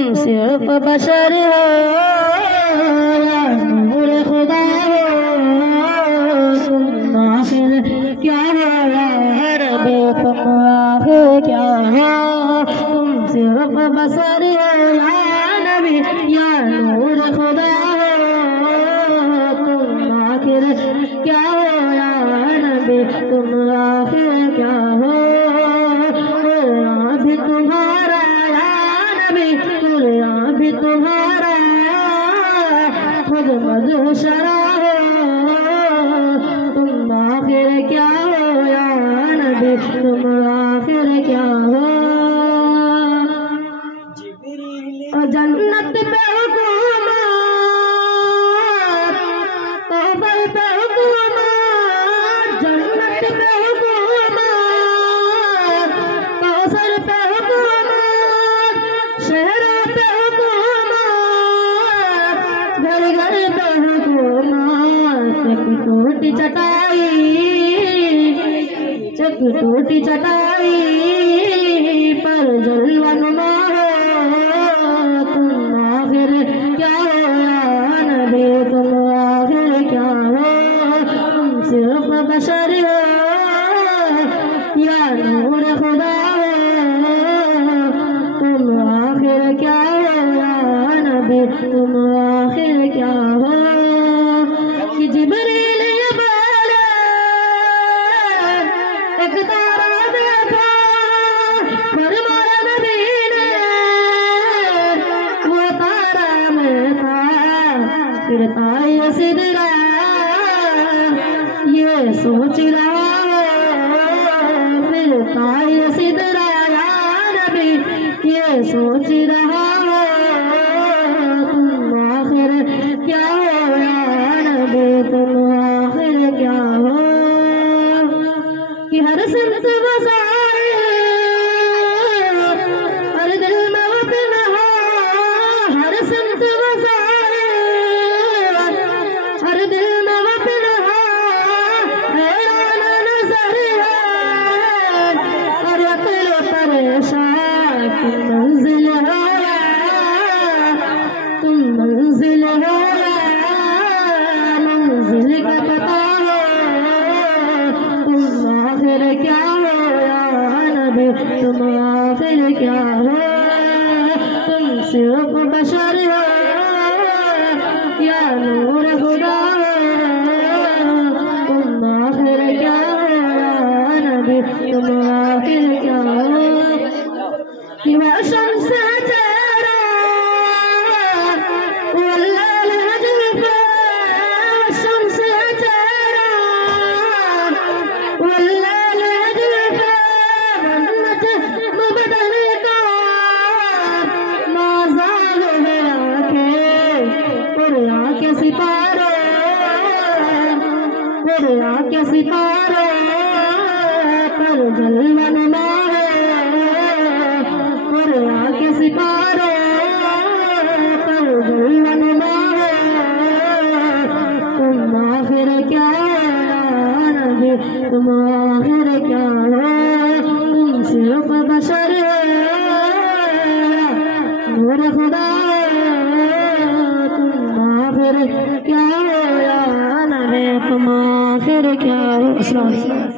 तुम सिर्फ बशर हो या नूर खुदा हो, तुम आखिर क्या हो या रब, तुम आखिर क्या हो, तुम सिर्फ बशर हो या नबी या नूर खुदा हो, तुम आखिर क्या हो या नबी, तुम आखिर क्या हो, भी तुम्हारा या नबी, तुम भी तुम्हारा खुद मदशरा हो, तुम आखिर क्या हो या नबी, तुम आखिर क्या हो। जन्नत पे हुकूमत, तौबा पे हुकूमत, जन्नत पे हुकूमत, कौसर पे हुकूमत, शहरों पे हुकूमत, घर घर पे हुकूमत, चक टूटी चटाई, चक टूटी चटाई पर जलवा नुमा हो, तुम आखिर क्या हो या नबी, तुम आखिर क्या हो, तुम सिर्फ बशर हो या नूर खुदा हो, तुम आखिर क्या हो या नबी, तुम आखिर क्या हो। कि जिब्रील ये बोले एक तारा देखा, फरमाया नबी ने वो तारा में था, फिर ताए सिदरा ये सोच रहा हो, फिर ताए सिदरा या नबी ये सोच रहा हो, तुम आखिर क्या हो या नबी, तुम आखिर क्या हो। कि हर सिमत वज़ाइल, हर दिल में वतन हो, हर सिमत वज़ाइल, हर दिल में वतन हो, हैरान नज़र है और अक़ल परेशान, तुम मंजिल हो तुम मंजिल हो, मंजिल का पता हो, तुम आखिर क्या हो या नबी, तुम आखिर क्या हो, तुम सिर्फ बशर हो या नूर खुदा हो, तुम आखिर क्या हो या नबी, तुम आखिर क्या हो। कि वह शम्स चेहरा वल्लैल जुल्फ़ा, शम्स चेहरा वल्लैल जुल्फ़ा, नजम बदन का नाज़ाल है आँखें, और आँखें सितारे, और आँखें सितारे पर जलवा नुमा है, और आँखें सितारे पर जलवा नुमा है, तुम आखिर क्या हो या नबी, तुम आखिर क्या हो, तुम सिर्फ बशर हो नूर खुदा हो, तुम आखिर क्या हो या नबी, तुम आखिर क्या हो। अस्सलाम वालेकुम।